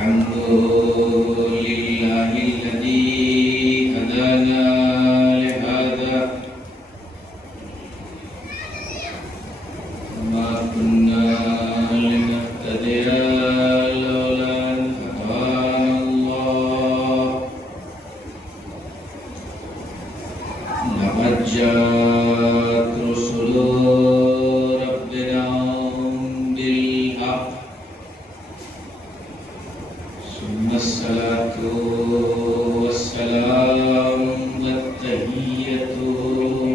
الحمد لله الذي هدانا لهذا وما كنا لنهتدي لولا أن هدانا الله لقد جاءت رسل ربنا بالحق ثم الصلاة والسلام والتحية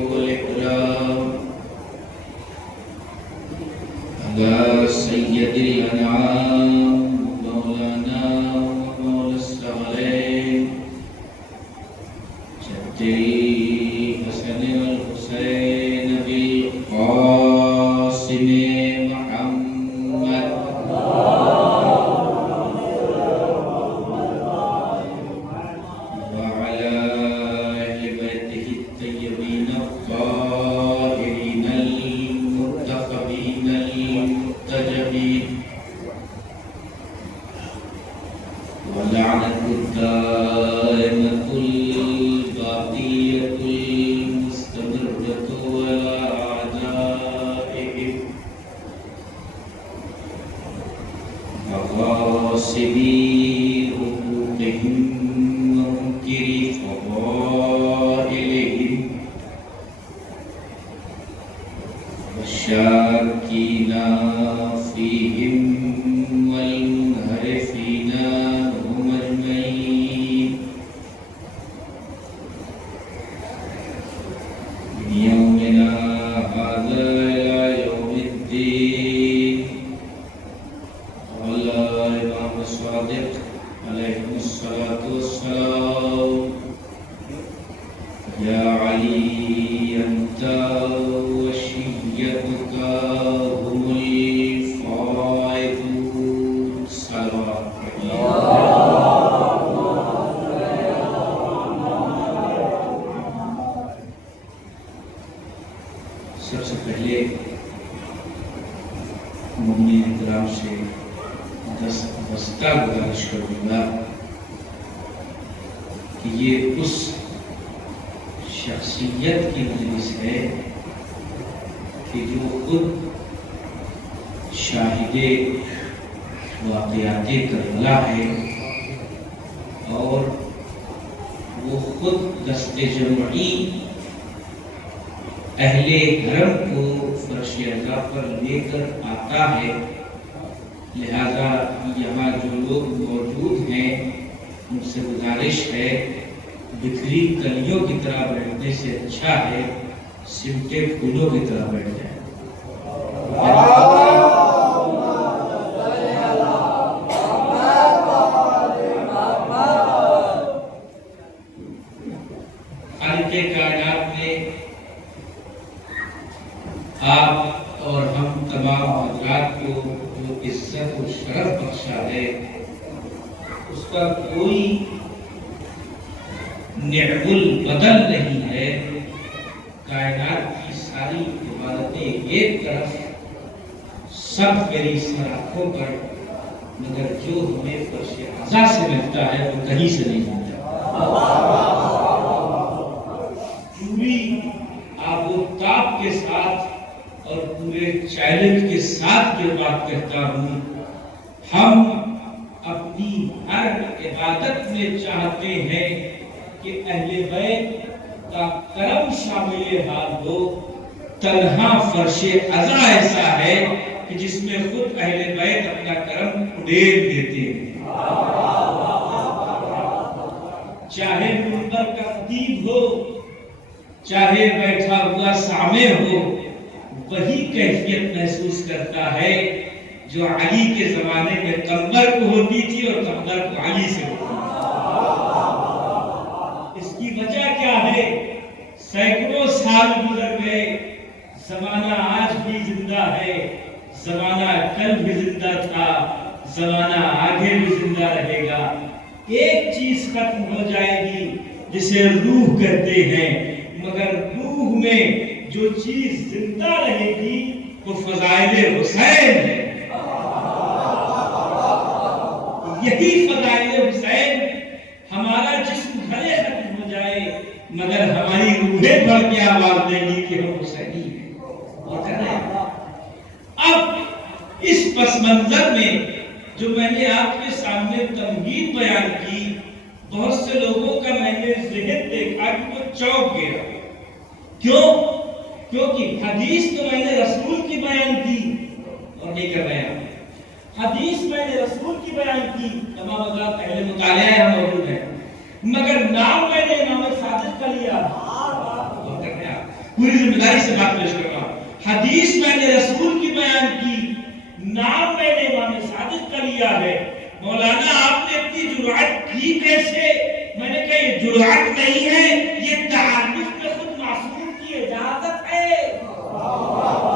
والإكرام على سيد الأنعام مولانا ومولى الصالحين جد الحسن والحسين بالقاسم محمد وعلى أهل بيته الطيبين الطاهرين المنتخبين المرتجبين ولعنة الدائمة الباقية المستمرة على أعدائهم وغاصبي حقوقهم ومنكري فضائلهم والشاكين فيهم والمنحرفين هم أجمعين من يومنا هذا إلى يوم الدين. وعلى الإمام الصادق عليه الصلاة والسلام يا علي أنت وشيتك هم الفائزون صلوات سب سے پہلے مومنین کرام سے دستہ گزارش کروں گا کہ یہ اس شخصیت کی مجلس ہے کہ جو خود شاہد واقعات کربلا ہے اور وہ خود دست جمعی اہل حرم کو فرش اعلیٰ پر لے کر آتا ہے. لہذا یہاں جو لوگ موجود ہیں ان سے گزارش ہے بکھری کلیوں کی طرح بیٹھنے سے اچھا ہے سمٹے پھولوں کی طرح بیٹھ جائے. خالق کائنات نے آپ اور ہم تمام حضرات کو جو عزت و شرف بخشا ہے اس کا کوئی نعم البدل نہیں ہے. کائنات کی ساری عبادتیں ایک طرف سب میری سراخوں پر مگر جو ہمیں فرش عزا سے ملتا ہے وہ کہیں سے نہیں ملتا. پوری آب و تاب کے ساتھ اور پورے چیلنج کے ساتھ یہ بات کہتا ہوں ہم اپنی ہر عبادت میں چاہتے ہیں کہ اہل بیت کا کرم شامل حال ہو. تنہا فرش عزا ایسا ہے کہ جس میں خود اہل بیت اپنا کرم اڈیر دیتے ہیں. چاہے منبر کا خطیب ہو چاہے بیٹھا ہوا سامع ہو وہی کیفیت محسوس کرتا ہے جو علی کے زمانے میں قمر کو ہوتی تھی اور قمر کو علی سے ہوتی تھی. اس کی وجہ کیا ہے؟ سینکڑوں سال گزر گئے، زمانہ آج بھی زندہ ہے، زمانہ کل بھی زندہ تھا، زمانہ آگے بھی زندہ رہے گا. ایک چیز ختم ہو جائے گی جسے روح کہتے ہیں، مگر روح میں جو چیز زندہ رہے گی وہ فضائل حسین ہے. یہی فضائل حسین، ہمارا جسم بھلے ختم ہو جائے مگر ہماری روحیں بڑھ کے آواز دیں گی کہ ہم حسینی ہیں۔ اب اس پس منظر میں جو میں نے آپ کے سامنے تمہید بیان کی، بہت سے لوگوں کا میں نے ذہن دیکھا کہ وہ چونک گیا۔ کیوں؟ کیونکہ حدیث تو میں نے رسول کی بیان کی اور نہیں کر رہے ہیں۔ حدیث میں نے رسول کی بیان کی، تمام حضرات پہلے مطالعہ ہے موجود ہے، مگر نام میں نے امام صادق کا لیا۔ پوری ذمہ داری سے بات پیش کر رہا ہوں۔ حدیث میں نے رسول کی بیان کی، نام میں نے امام صادق کا لیا ہے۔ مولانا آپ نے اتنی جرأت کی کیسے؟ میں نے کہا یہ جرأت نہیں ہے، یہ تعارف میں خود معصوم کی اجازت ہے۔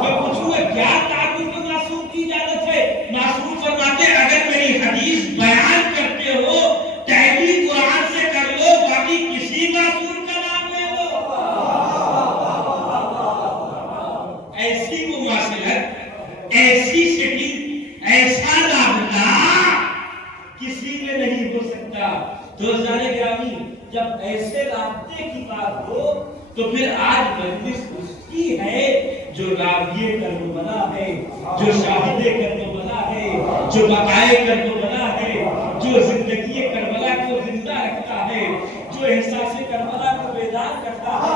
میں پوچھوں گا کیا تعارف میں معصوم کی اجازت ہے؟ معصوم فرماتے ہیں اگر میری حدیث بیان کرتے ہو تحریر قرآن سے کر لو، باقی کسی معصوم کا نام لے لو۔ ایسی مماثلت، ایسی سیٹنگ، ایسا رابطہ کسی میں نہیں ہو سکتا۔ دوستان گرامی، جب ایسے رابطے کی بات ہو تو پھر آج مجلس اس کی ہے جو راویے کربلا ہے، جو شاہد کربلا ہے، جو بقائے کربلا ہے، جو زندگی کربلا کو زندہ رکھتا ہے، جو احساس کربلا کو بیدار کرتا ہے،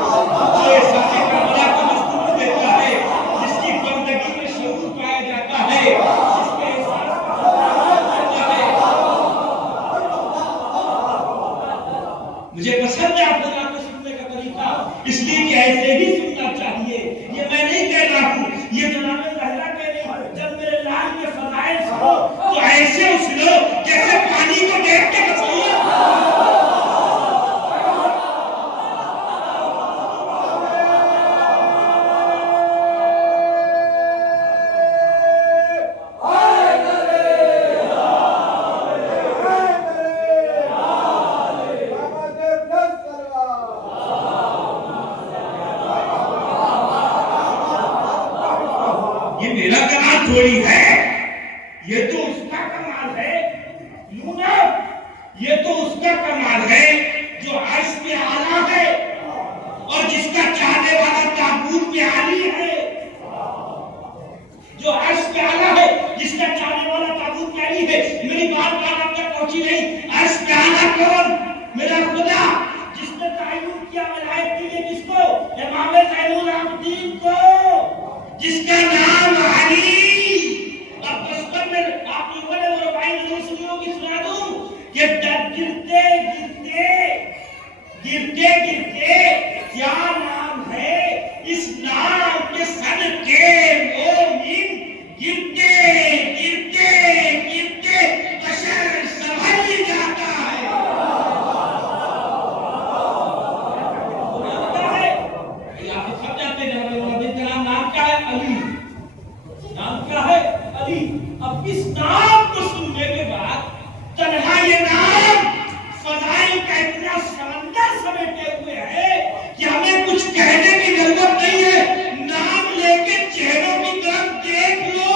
جو احساس کربلا کو مستور دیتا ہے، جس کی بندگی میں شعور پایا جاتا ہے، جس کے احساس مجھے پسند ہے آپ کو سننے کا طریقہ، اس لیے کہ ایسے ہی سننا چاہیے۔ یہ میں نہیں کہہ رہا ہوں، یہ جناب زہرا کہہ رہی ہے، جب میرے لال کے فضائل سنو تو ایسے اچھلو جیسے پانی کو دیکھ کے مچھلیاں۔ تھوڑی ہے، یہ تو اس کا کمال ہے، لونا یہ تو اس کا کمال ہے جو عرش میں اعلیٰ ہے اور جس کا چاہنے والا تابوت میں عالی ہے، جو عرش میں اعلیٰ ہے جس کا چاہنے والا تابوت میں عالی ہے۔ میری بات آپ تک پہنچی نہیں؟ عرش میں اعلیٰ کون؟ میرا خدا، جس نے تعین کیا ملائک کے لیے جس کو، امام زین العابدین کو، جس کا نام علی۔ اب بچپن میں آپ لوگوں نے وہ ربائی نظر سنیوں کی سنا دوں کہ گرتے کیا نام ہے اس نام کے صدقے مومن گرتے بشر سنبھل جاتا ہے۔ آپ سب جانتے ہیں نام کیا ہے؟ علی۔ نام کیا ہے؟ علی۔ اب اس نام کو سننے کے بعد تنہا یہ نام فضائل کا اتنا سمندر سمیٹے ہوئے ہے کہ ہمیں کچھ کہنے کی ضرورت نہیں ہے، نام لے کے چہروں کی طرف دیکھ لو،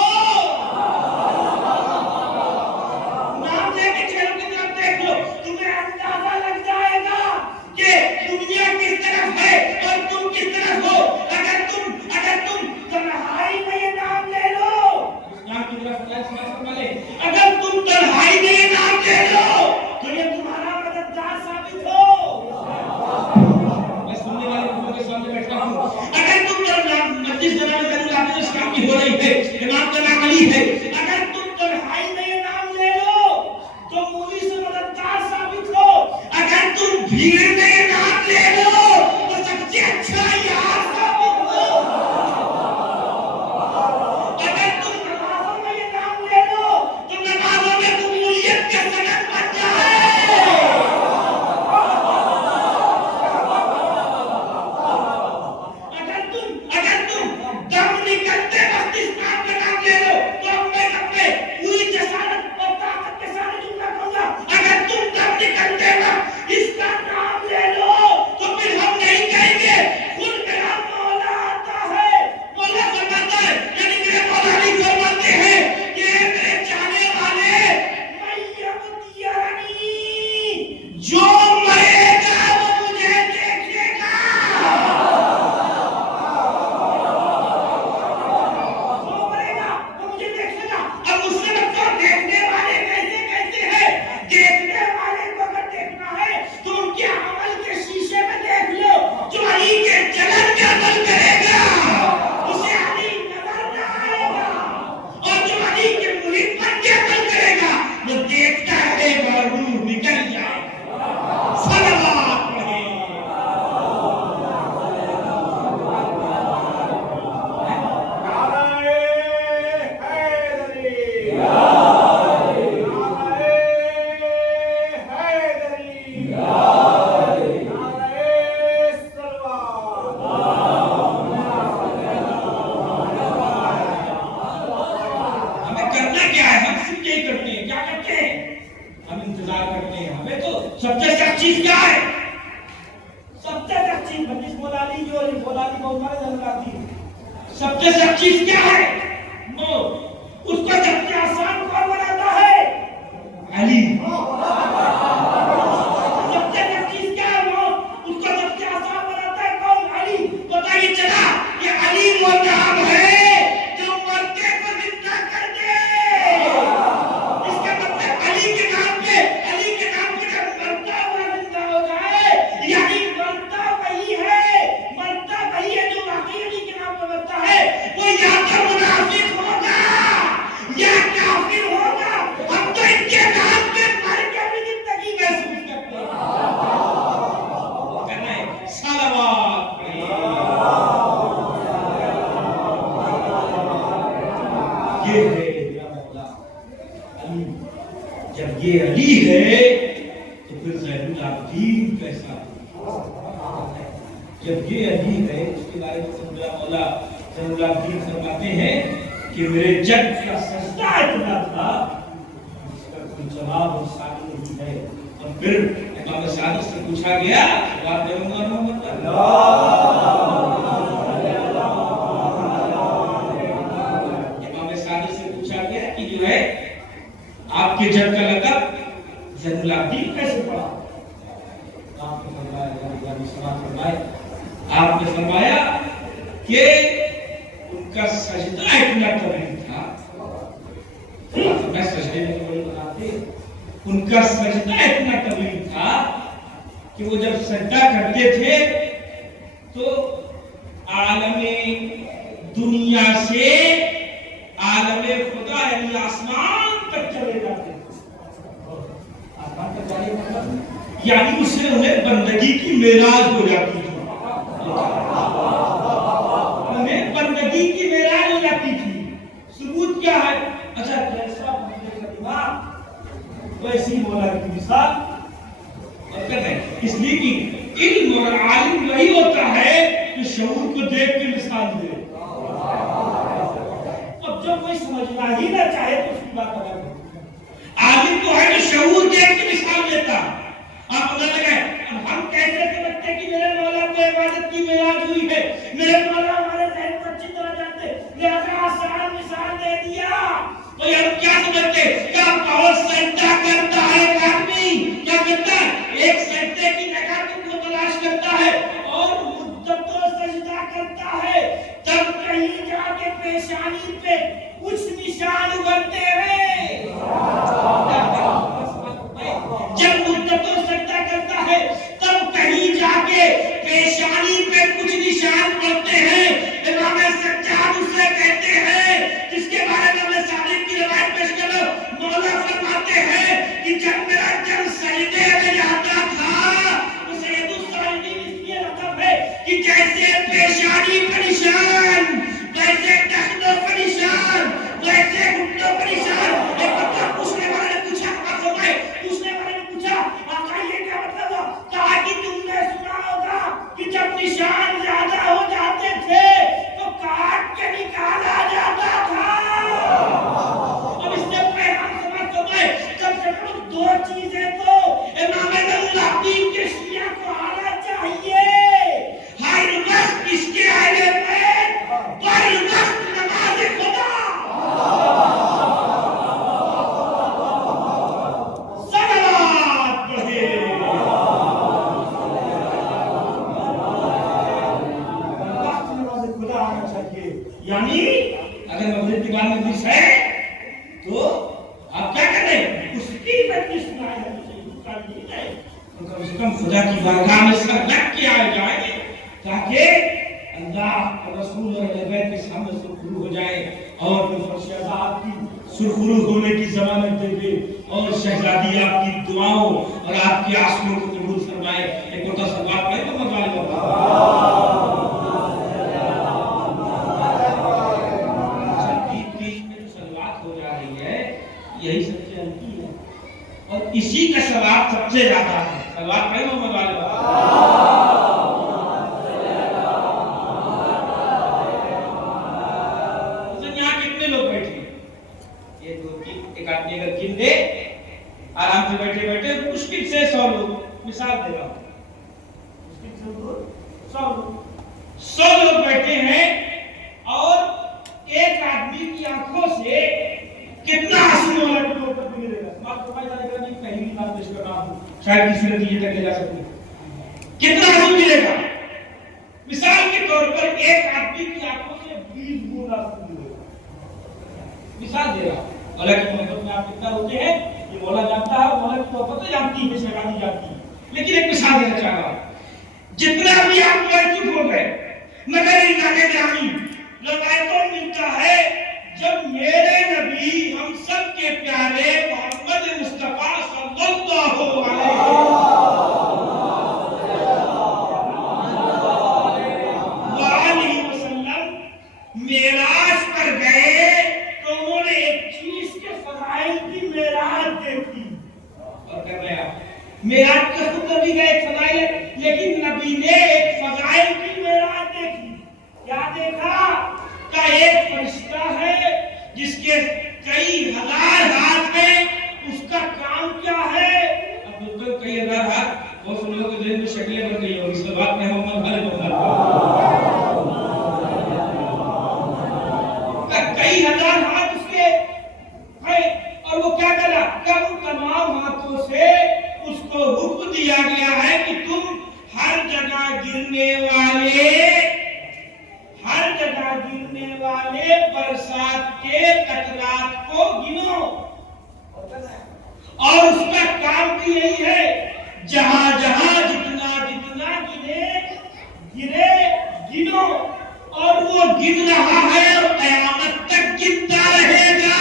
نام لے کے چہروں کی طرف دیکھ لو، تمہیں اندازہ لگ جائے گا کہ دنیا کس طرف ہے اور تم کس طرف ہو۔ اگر تم تنہائی میں یہ نام لے لو، نام کی طرف اگر تم تنہائی میں یہ نام لے لو تو یہ تمہارا مددگار ثابت ہو۔ میں سننے والے لوگوں کے سامنے بیٹھا ہوں، اگر تم مجلس جناب زین العابدین اسلام کی ہو رہی ہے، امام کا نام علی ہے، اگر تم تنہائی میں یہ نام لے لو تو مولی سے مددگار ثابت ہو۔ اگر تم بھیڑ میں یہ نام لے لو تو سب سے اچھا یار ثابت ہو۔ اگر تم نمازوں میں یہ نام لے لو تو نمازوں میں قبولیت کا سند بن جائے۔ اگر تم دم نکلتے وقت اس نام کا نام لے لو تو اپنے پوری جسارت اور طاقت کے ساتھ جملہ کہوں گا، اگر تم دم نکلتے وقت اس کا نام لے ہم انتظار کرتے ہیں. ہمیں تو سب سے سخت چیز کیا ہے؟ سب سے سخت چیز بندش مولالی جو مولالی بہت سارے جنگلاتی ہیں. سب سے سخت چیز کیا ہے؟ موت. اس کو سب سے آسان کون بناتا ہے؟ علی. سب سے سخت چیز کیا ہے؟ موت. اس کو سب سے آسان بناتا ہے کون؟ علی. پتہ یہ چلا یہ علی وہ نام ہے جو مرتے کو زندہ کر دے. اس کا مطلب علی کے نام پہ جب مرتا ہوا زندہ ہو جائے یعنی مرتا وہی ہے جو واقعی علی کے نام پہ مرتا ہے. وہ یا تو منافق ہوگا یا کافر ہوگا. ہم تو ان کے نام پہ مر کے بھی زندگی محسوس کرتے ہیں. کہنا ہے صلوات یہ ہے میرا مولا علی. جب یہ علی ہے تو پھر زین العابدین کیسا ہے؟ جب یہ علی ہے اس کے بارے میں میرا مولا زین العابدین فرماتے ہیں کہ میرے جد کا سجدہ اتنا تھا اس کا کوئی جواب اور ثانی نہیں ہے. اور پھر امام صادق سے پوچھا گیا بات جو ہے آپ کے جد کا لقب زین العابدین کیسے پڑا؟ آپ نے فرمایا کہ ان کا سجدہ اتنا طویل تھا. میں سجدے میں کوئی بتاتے ان کا سجدہ اتنا طویل تھا کہ وہ جب سجدہ کرتے تھے تو عالم دنیا سے عالم خدا یعنی آسمان تک چلے جاتے تھے. آسمان تک جانے کا مطلب یعنی اس سے انہیں بندگی کی معراج ہو جاتی تھی. انہیں بندگی کی معراج ہو جاتی تھی. ثبوت کیا ہے؟ اچھا جیسا بندے کا دماغ ویسی مولا کی مثال. اور کہتے ہیں اس لیے کہ علم اور عالم وہی ہوتا ہے جو شعور کو دیکھ کے مثال دے. اب جو کوئی سمجھنا ہی نہ چاہے تو اس کی بات الگ ہے. عالم تو ہے جو شعور دیکھ کے مثال دیتا. آپ پتہ لگائیں اب ہم کیسے سمجھتے کہ میرے مولا کو عبادت کی معراج ہوئی ہے, میرے مولا ہمارے ذہن کو اچھی طرح جانتے لہذا آسان مثال دے دیا. تو یہ ہم کیا سمجھتے کیا بہت سجدہ کرتا ہے ایک آدمی کیا کرتا ہے ایک سجدے کی جگہ کو تلاش کرتا ہے اور مدتوں سجدہ کرتا ہے تب کہیں جا کے پیشانی پہ کچھ نشان ابھرتے ہیں. جب مدتوں سجدہ کرتا ہے تب کہیں جا کے پیشانی پہ کچھ نشان پڑتے ہیں. امام سجاد اسے کہتے ہیں جس کے بارے میں ہمیں صادق کی روایت پیش کرو. مولا فرماتے ہیں کہ جب میرا جب سجدے میں جاتا تھا تو سید الساجدین اس لیے لقب ہے کہ جیسے پیشانی پر نشان ویسے ٹخنوں پر نشان ویسے گھٹنوں پر نشان. ایک بندہ پوچھنے والے نے پوچھا پوچھنے والے نے پوچھا آقا یہ کیا مطلب ہے؟ کہا کہ تم نے سنا ہوگا کہ جب نشان زیادہ ہو جاتے تھے تو کاٹ کے نکالا جاتا تھا. اب اس سے پیغام سمجھ تو گئے کم سے کم دو چیزیں تو امام زین العابدین کے شیعہ کو آنا چاہیے. ہر وقت اس کے آئے بیت ہر وقت نماز خدا صلوات پڑھے. وقت نماز خدا آنا چاہیے. یعنی اگر مغرب کی بعد مجلس ہے تو آپ کیا کر رہے ہیں اس کی مجلس میں آئے ہیں. کم سے کم خدا کی بارگاہ میں سر رکھ کے آئے جائیں تاکہ اللہ رسول اور اہل بیت کے سامنے سرخرو ہو جائے اور فرش عذاب کی سرخرو ہونے کی ضمانت دے دے اور شہزادی آپ کی دعاؤں اور آپ کی آنسوؤں کو قبول فرمائے. ایک اور سوال پڑھیں تو مطالعہ یہی سب سے ہلکی ہے اور اسی کا ثواب سب سے زیادہ ہے. ثواب پڑھیں محمد والے یہاں کتنے لوگ بیٹھے ہیں؟ ایک آدمی اگر گن دے آرام سے بیٹھے بیٹھے مشکل سے 100 لوگ، مثال دے رہا ہوں، مشکل سے 100 لوگ بیٹھے ہیں اور ایک آدمی کی آنکھوں سے کتنا آنسو والا لوگ تک ملے گا؟ بات فرمائی جائے گا نہیں، پہلی بات پیش کر رہا ہوں، شاید کسی نتیجے تک لے جا سکتے، کتنا آنسو ملے گا؟ مثال کے طور پر ایک آدمی کی آنکھوں سے 20 بوند آنسو ملے گا، مثال دے رہا ہوں۔ مولا کی محبت میں آپ کتنا روتے ہیں یہ مولا جانتا ہے، مولا کی محبت تو جانتی ہے، شہزادی جانتی ہے، لیکن ایک مثال دینا چاہ رہا ہوں، جتنا بھی آپ لوگ چپ ہو گئے مگر الہی جانی روایتوں ملتا ہے جب میرے نبی ہم سب کے پیارے محمد مصطفیٰ صلی اللہ علیہ وسلم معراج پر گئے تو انہوں نے ایک چیز کے فضائل کی معراج دیکھی، اور کر رہے آپ معراج کا خود نبی کا ایک فضائل ہے، لیکن نبی نے ایک فضائل کی معراج دیکھی، کیا دیکھا؟ کہ ایک فرشتہ ہے جس کے کئی ہزار ہاتھ ہیں، اس کا کام کیا ہے؟ اب دوستوں کئی ہزار ہاتھ بہت سے لوگوں کے ذہن میں شکلیں بن گئی ہوگی، اس کے بعد میں محمد بھلے محمد کئی ہزار ہاتھ اس کے ہیں، اور وہ کیا کرا کہ ان تمام ہاتھوں سے اس کو حکم دیا گیا ہے کہ تم ہر جگہ گرنے والے برسات کے قطرات کو گنو، اور اس کا کام بھی یہی ہے جہاں جہاں جتنا گرے گنو، اور وہ گن رہا ہے اور قیامت تک گنتا رہے گا،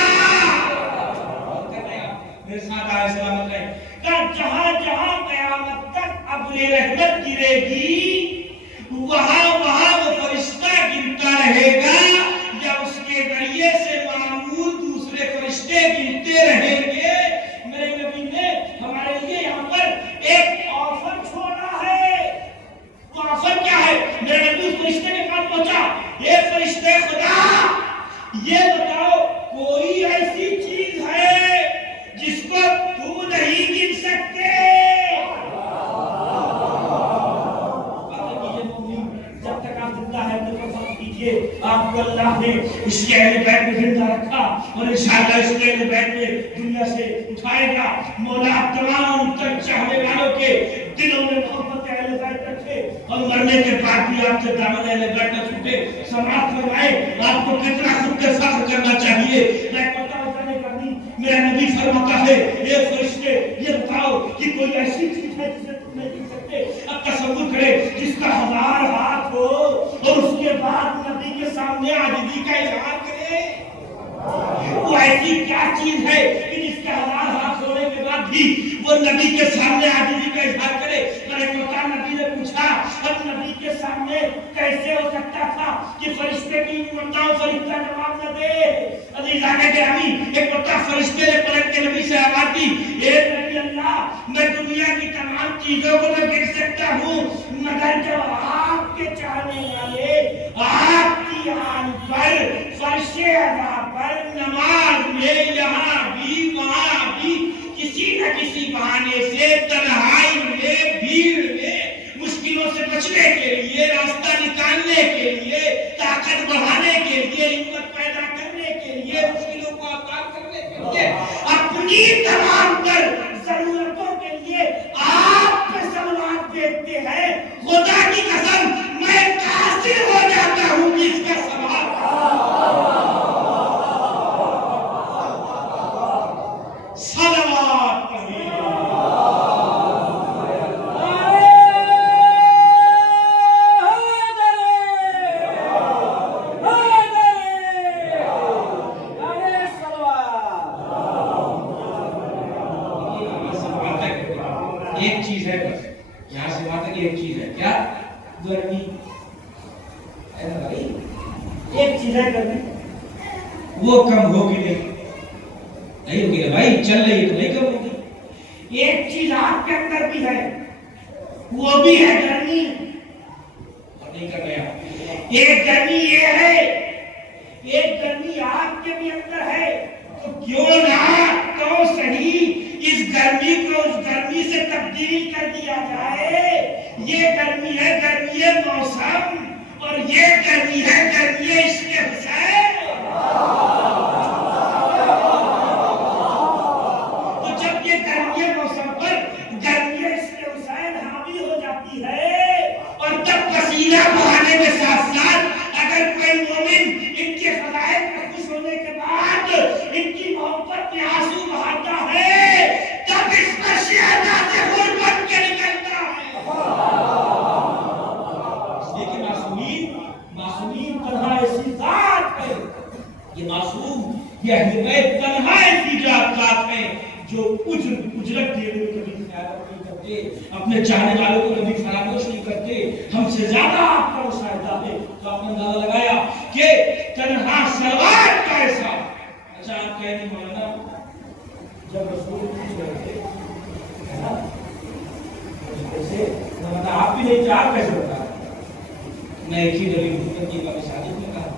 میرے ساتھ آئے سلامت رہے کہ جہاں جہاں قیامت تک ابر رحمت گرے گی وہاں وہ فرشتہ گنتا رہے گا، یا اس کے ذریعے سے معمول دوسرے فرشتے گنتے رہیں گے۔ میرے نبی نے ہمارے لیے یہاں پر ایک آفر چھوڑا ہے، وہ آفر کیا ہے؟ میرے نبی اس فرشتے کے پاس پہنچا، یہ فرشتے خدا یہ بتاؤ کوئی ایسی چیز ہے جس کو تو نہیں گن سکتے؟ جب تک آپ زندہ ہے تو فرض کیجئے آپ کو اللہ نے اس کے اہل بیت میں زندہ رکھا، اور انشاءاللہ اس کے اہل بیت میں دنیا سے اٹھائے گا۔ مولا تمام تر چاہنے والوں کے دلوں میں محبت اہل بیت رکھے، اور مرنے کے بعد بھی آپ سے دامن اہل بیت نہ چھوٹے۔ سماعت فرمائے آپ کو کتنا خود کا فخر کرنا چاہیے۔ میرا نبی فرماتا ہے اے فرشتے یہ بتاؤ کہ کوئی ایسی چیز ہے جسے تم نہیں کر سکتے؟ اب تصور کرے جس کا 1000 ہاتھ ہو اور اس کے بعد نبی کے سامنے عاجزی کا اظہار کرے، وہ ایسی کیا چیز ہے کہ جس کے 1000 ہاتھ ہونے کے بعد بھی وہ نبی کے سامنے عاجزی کا اظہار کرے؟ نبی نے پوچھا اب نبی کے سامنے کیسے ہو سکتا تھا کہ فرشتے کی بتاؤ فرشتہ جواب نہ دے؟ عزیزانے گرامی ایک وقت فرشتے نے پلٹ کے نبی سے آواز دی، اے نبی اللہ میں دنیا کی تمام چیزوں کو تو دیکھ سکتا ہوں مگر جب آپ کے چاہنے والے آپ کی آن پر فرش ادا پر نماز میں یہاں بھی وہاں بھی کسی نہ کسی بہانے سے تنہائی میں بھیڑ میں مشکلوں سے بچنے کے لیے راستہ نکالنے کے لیے طاقت بڑھانے کے لیے ہمت پیدا کرنے کے لیے مشکلوں کو آسان کرنے کے لیے اپنی تمام تر ضرورتوں کے لیے آپ پہ سوالات دیتے ہیں، خدا کی قسم میں قاصر ہو جاتا ہوں کہ اس کا سوال صلوات پڑھیں۔ ایک چیز ہے بس یہاں سے وہاں تک ایک چیز ہے، کیا؟ گرمی ہے نا بھائی، ایک چیز ہے گرمی، وہ کم ہوگی نہیں ہوگی نا بھائی، چل رہی ہے تو نہیں کم ہوگی۔ ایک چیز آپ کے اندر بھی ہے، وہ بھی ہے گرمی، اور نہیں کر رہے آپ۔ ایک گرمی یہ ہے، ایک گرمی آپ کے بھی اندر ہے، تو کیوں نہ تو صحیح اس گرمی گرمی کو اس گرمی سے تبدیل کر دیا جائے. یہ گرمی ہے گرمی موسم، اور یہ گرمی ہے گرمی عشق حسین. تو جب یہ گرمی موسم پر گرمی عشق حسین حاوی ہو جاتی ہے، اور تب پسینہ بہانے کے ساتھ ساتھ اگر کوئی مومن ان کے فضائل پر خوش ہونے کے بعد ان کی محبت میں آنسو بہاتا ہے، تب اس پر شہدا سے خون بن کے نکلتا ہے. لیکن معصومین تنہا ایسی ذات ہے، یہ معصوم یہ اہل بیت تنہا ایسی ذات ہے جو اجرت دینے میں کبھی خیانت نہیں کرتے، اپنے چاہنے والوں کو کبھی فراموش نہیں کرتے. ہم سے زیادہ آپ کا مشاہدہ ہے تو آپ نے اندازہ لگایا کہ تنہا سلوات کا ایسا. اچھا آپ کہہ رہے مولانا جب رسول پوچھ رہے تھے کیسے آپ بھی نہیں چاہ کیسے بتا میں ایک ہی نبی محمد کی بات شادی میں کہا.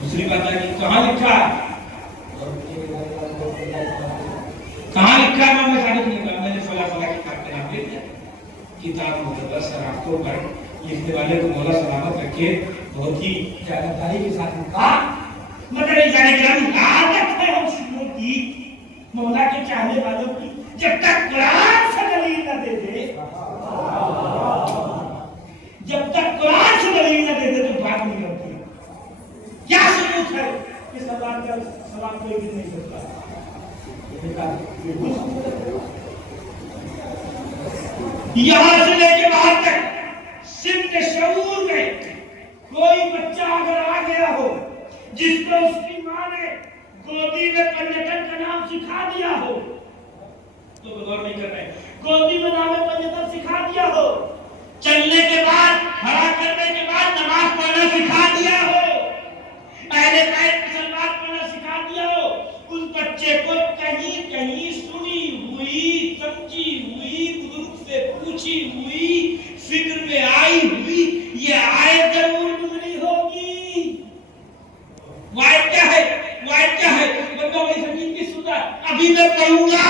دوسری بات ہے کہ کہاں لکھا ہے کہاں لکھا ہے میں صادق نہیں کہا. میں نے فلاں کتاب کا نام لے دیا. کتاب مقدس صراحتوں پر لکھنے والے کو مولا سلامت رکھے بہت ہی جانکاری کے ساتھ کہا. مگر یہ جانے کی عادت ہے ہم شروع کی مولا کے چاہنے والوں کی، جب تک قرآن سے دلیل نہ دے دے جب تک قرآن سے دلیل نہ دے دے تو بات نہیں کرتی. کیا ثبوت ہے کہ سلام کوئی بھی نہیں کرتا؟ یہاں سے لے کے باہر تک سمت شعور میں کوئی بچہ اگر آ گیا ہو جس کو اس کی ماں نے گودی میں پنجتن کا نام سکھا دیا ہو تو غور نہیں کر رہے. گودی میں نام پنجتن سکھا دیا ہو، چلنے کے بعد کھڑا کرنے کے بعد نماز پڑھنا سکھا دیا ہو، پہلے بیت کی سلوات پڑھنا سکھا دیا ہو، اس بچے کو کہیں کہیں سنی ہوئی سمجھی ہوئی بزرگ سے پوچھی ہوئی فکر میں آئی ہوئی یہ آیت ضرور گزری ہوگی. وائد کیا ہے بندہ بڑی سنگین کی سنتا ابھی میں پڑھوں گا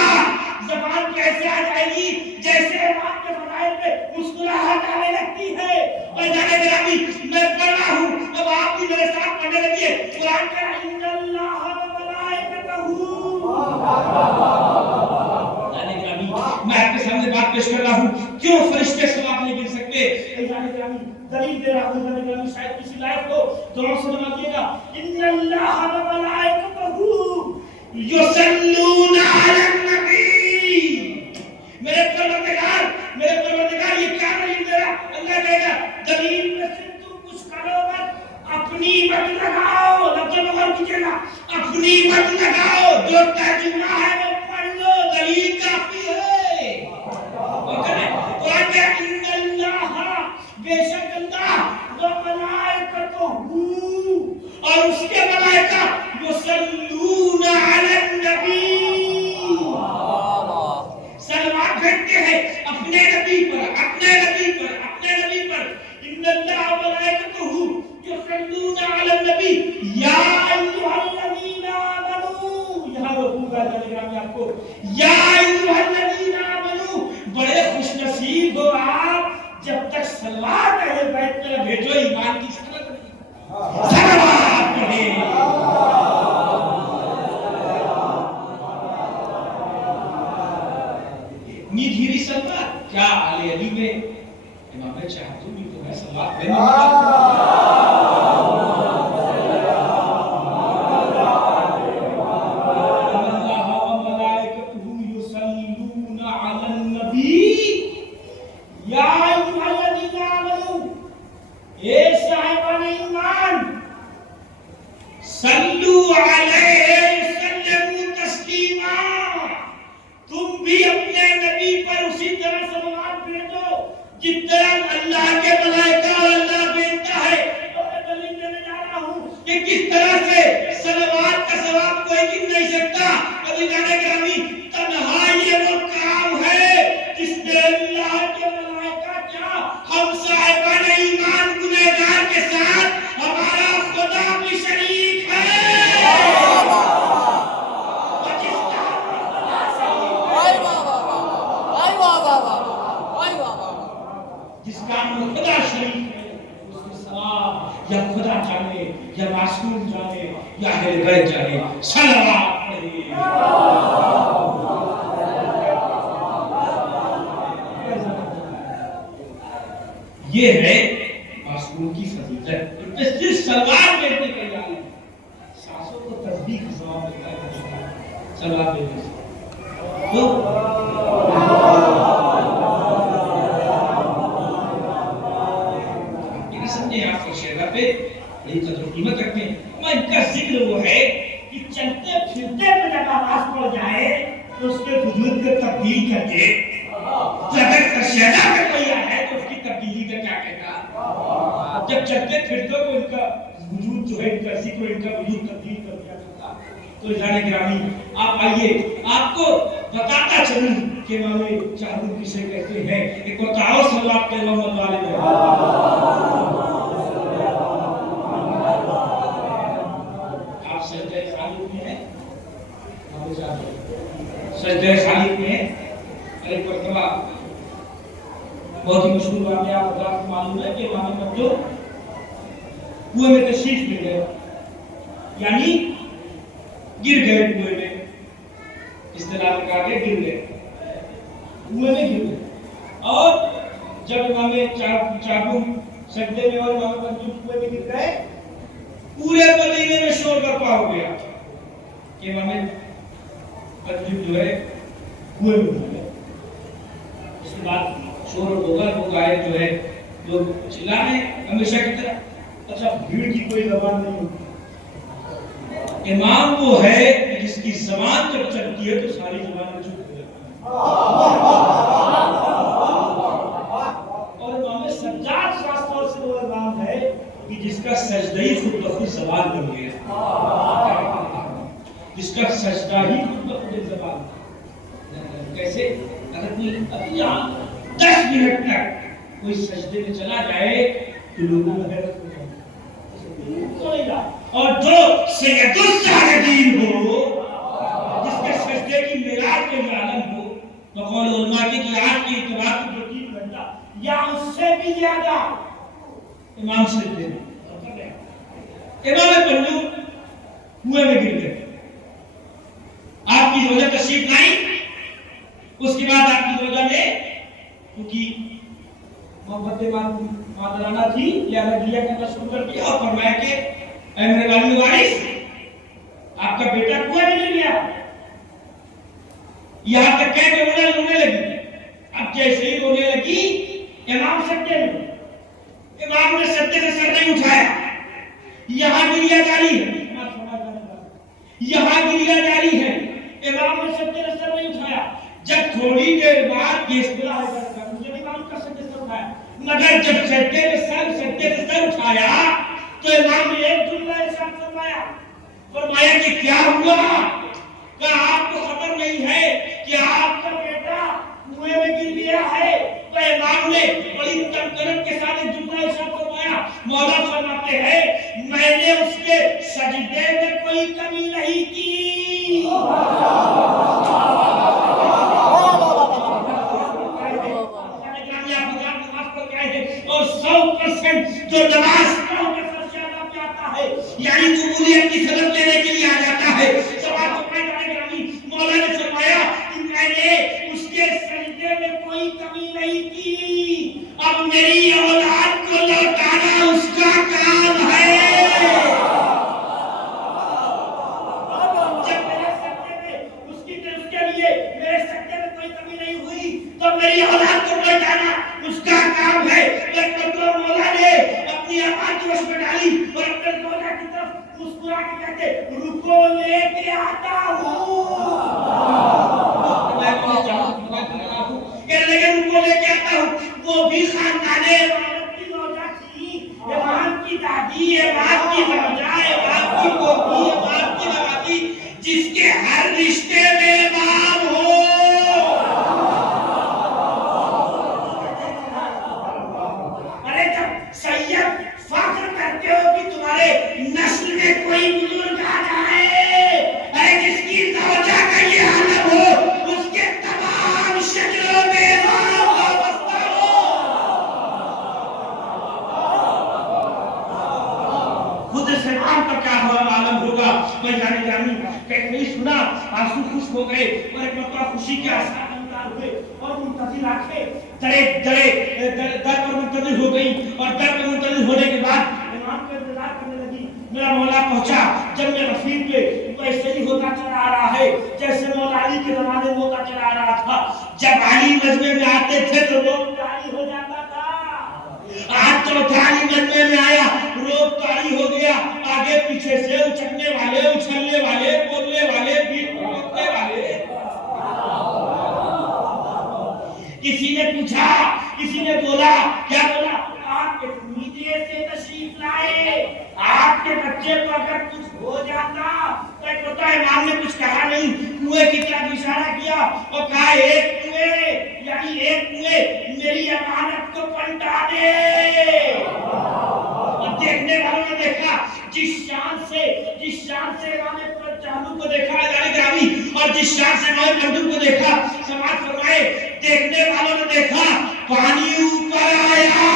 زبان کیسے آ جائے گی جیسے امام کے فضائل پہ مسکراہٹ آنے لگتی ہے. اور جانے گرامی میں پڑھ رہا ہوں اب آپ بھی میرے ساتھ پڑھنے لگیے. قرآن کا ان اللہ و ملائکتہ جانے گرامی میں آپ کے سامنے بات پیش کر رہا ہوں کیوں فرشتے ثواب نہیں مل سکتے. جانے گرامی دلیل دے رہا ہوں. جانے گرامی شاید کسی لائق کو دعا سنوا دیے گا. ان اللہ و ملائکتہ یصلون علی النبی. میرے پروردگار یہ کیا دلیل دے رہا؟ اللہ کہے گا دلیل میں سے تم کچھ کرو مت، اپنی مت لگاؤ. لفظ بغور کیجیے گا اپنی مت لگاؤ. جو ترجمہ ہے وہ پڑھ لو، دلیل کافی ہے. قرآن کہ ان اللہ بے شک اللہ و ملائکتہ اور اس کے ملائکہ یصلون علی النبی سلوات بھیجتے ہیں اپنے نبی پر. ان اللہ و ملائکتہ یصلون علی النبی یا ایھا الذین آمنوا. یہاں رکوع کا جگہ میں آپ کو یا ایھا الذین آمنوا. بڑے خوش نصیب ہو آپ جب تک صلوات اہل بیت پر بھیجو ایمان کی صلوات پڑھیں. نیدھیری صلوات کیا علی میں امام چاہتوں بھی تو ہے صلوات میں صلو علیہ وسلموا تسلیما. تم بھی اپنے نبی پر اسی طرح صلوات بھیجو جس طرح اللہ کے ملائکہ اور اللہ بھیجتا ہے. میں دلیل دینے جا رہا ہوں کہ کس طرح سے صلوات کا ثواب کوئی گن نہیں سکتا. ابھی جانے گرامی تنہا یہ وہ کام ہے جس میں اللہ کے ملائکہ کیا ہم صاحبان ایمان گنہگار کے ساتھ ہمارا خدا بھی شریک ہے. کام میں خدا شریک ہے اس کے ثواب یا خدا جانے یا معصوم جانے یا اہل بیت جانے. صلوات پڑھیے. یہ ہے معصوم کی فضیلت. صرف سلوات دینے کے لیے سانسوں کو تصدیق کا ثواب ملتا ہے. سلوات دینے سے تو سمجھے آپ کو شہرہ پہ بڑی قدر و قیمت رکھتے ہیں. ان کا ذکر وہ ہے کہ چلتے پھرتے میں جب آواز پڑ جائے تو اس کے وجود کو تبدیل کر دے. اگر شہرہ پہ کوئی ہے تو اس کی تبدیلی کا کیا کہتا؟ جب چلتے پھرتے کو ان کا وجود جو ہے ان کا ذکر ان کا وجود تبدیل کر دیا کرتا. تو اذان گرامی آپ آئیے آپ کو بتاتا چلوں کہ امام چہلم کسے کہتے ہیں. ایک اور تعاو صلوات کے محمد والے میں آپ سجدہ خالق میں ہیں. سجدہ خالق میں ایک مرتبہ بہت ہی مشہور واقعہ آپ حضرات کو معلوم ہے کہ امام مکتوم کنویں میں تشریف لے گئے یعنی گر گئے کنویں میں. اصطلاح میں کہا گیا گر گئے کنویں میں گر گئے. اور جب امام چہلم سجدے میں اور امام مکتوم کنویں میں گر گئے پورے مدینے میں شور برپا ہو گیا کہ امام مکتوم جو ہے کنویں میں گر گئے. اس کے بعد شور و غبار ہو گئے جو ہے لوگ چلانے ہمیشہ کی طرح. اچھا بھیڑ کی کوئی زبان نہیں ہوتی. امام وہ ہے جس کی زبان جب چلتی ہے تو ساری زبانیں چپ ہو جاتی ہیں. اور امام سجاد خاص طور سے وہ امام ہے کہ جس کا سجدہ ہی خود بخود زبان بن گیا. جس کا سجدہ ہی خود بخود زبان. کیسے؟ اگر کوئی ابھی یہاں 10 منٹ تک کوئی سجدے میں چلا جائے تو لوگوں میں حیرت ہو جائے. اور جو سید الساجدین ہو جس کے سجدے کی معراج کے عالم ہو بقول علماء کی آج کی اعتبار سے جو 3 گھنٹہ یا اس سے بھی زیادہ امام سجدے میں. امام پنجو کنویں میں گر گئے. آپ کی روزہ تشریف لائی. اس کے بعد آپ کی روزہ میں کیونکہ محبت مادرانہ تھی لہذا گریہ کرنا شروع کر دیا اور فرمایا کہ اے میرے والد وارث آپ کا بیٹا کنویں میں گر گیا. یہاں تک کہہ کے وہ رونے لگی. اب جیسے ہی رونے لگی امام سجدے میں. امام نے سجدے سے سر نہیں اٹھایا. یہاں گریہ جاری ہے. یہاں گریہ جاری ہے. امام نے سجدے سے سر نہیں اٹھایا. جب تھوڑی دیر بعد یہ اصطلاح ہے مجھے نہیں معلوم کر سجدے سے اٹھایا مگر جب سجدے سے سر اٹھایا تو امام نے ایک جملہ ارشاد فرمایا کہ کیا ہوا؟ کیا آپ کو خبر نہیں ہے کہ آپ کا بیٹا کنویں میں گر گیا ہے؟ تو امام نے بڑی تمکنت کے ساتھ ایک جملہ ارشاد فرمایا. مولا فرماتے ہیں میں نے اس کے سجدے میں کوئی کمی نہیں کی. اور 100% جو نماز پڑھوں کے سر زیادہ پہ آتا ہے یعنی قبولیت کی سبب لینے کے لیے آ جاتا ہے. سوال مولا نے فرمایا کہ میں نے اس کے سجدے میں کوئی کمی نہیں کی. اب میری اولاد کو لوٹانا اس کا کام ہے. جب میرے سجدے میں اس کے لیے میرے سجدے میں کوئی کمی نہیں ہوئی تو میری اولاد کو لوٹانا اس کا کام ہے. مولا نے اپنی آواز جوش میں ڈالی اور اپنے مولا کی طرف مسکرا کے کہتے رکو لے کے آتا ہوں. کہنے لگے رکو لے کے آتا ہوں. وہ بھی خاندان امامت کی زوجہ تھی. امام کی دادی امام کی زوجہ امام کی پوتی امام کی نوازی جس کے ہر رشتے میں امام ہو. سید فخر کرتے ہو کہ تمہارے نسل میں کوئی بزرگ آ جائے. اے جس کی زوجہ کا یہ ہو گئے اور ایک مرتبہ خوشی کے آثار نمودار ہوئے اور منتظر آنکھیں در پر منتظر ہو گئی اور در پر منتظر ہونے کے بعد امام کو انتظار کرنے لگی. میرا مولا پہنچا. جب میں رفیق پہ ویسے ہی ہوتا چلا آ رہا ہے جیسے مولا علی کے زمانے میں ہوتا چلا آ رہا تھا. جب علی مجمع میں آتے تھے تو لوگ جاری ہو جاتا تھا. آج چوتھا علی مجمع میں آیا روب تاری ہو گیا. آگے پیچھے سے اچکنے والے اچھلنے والے بولنے والے بیٹ پکڑنے والے. کسی نے پوچھا کسی نے بولا کیا بولا آپ اتنی دیر سے تشریف لائے آپ کے بچے کو اگر کچھ ہو جاتا تو ایک ہوتا امام نے کچھ کہا نہیں کنویں کی طرف اشارہ کیا اور کہا ایک کنویں یعنی ایک کنویں میری امانت کو پلٹا دے. اور دیکھنے والوں نے دیکھا جس شان سے امام چاندو کو دیکھا جانے گرامی اور جس شان سے امام چاندو کو دیکھا سماعت فرمائے دیکھنے والوں نے دیکھا پانی اوپر آیا.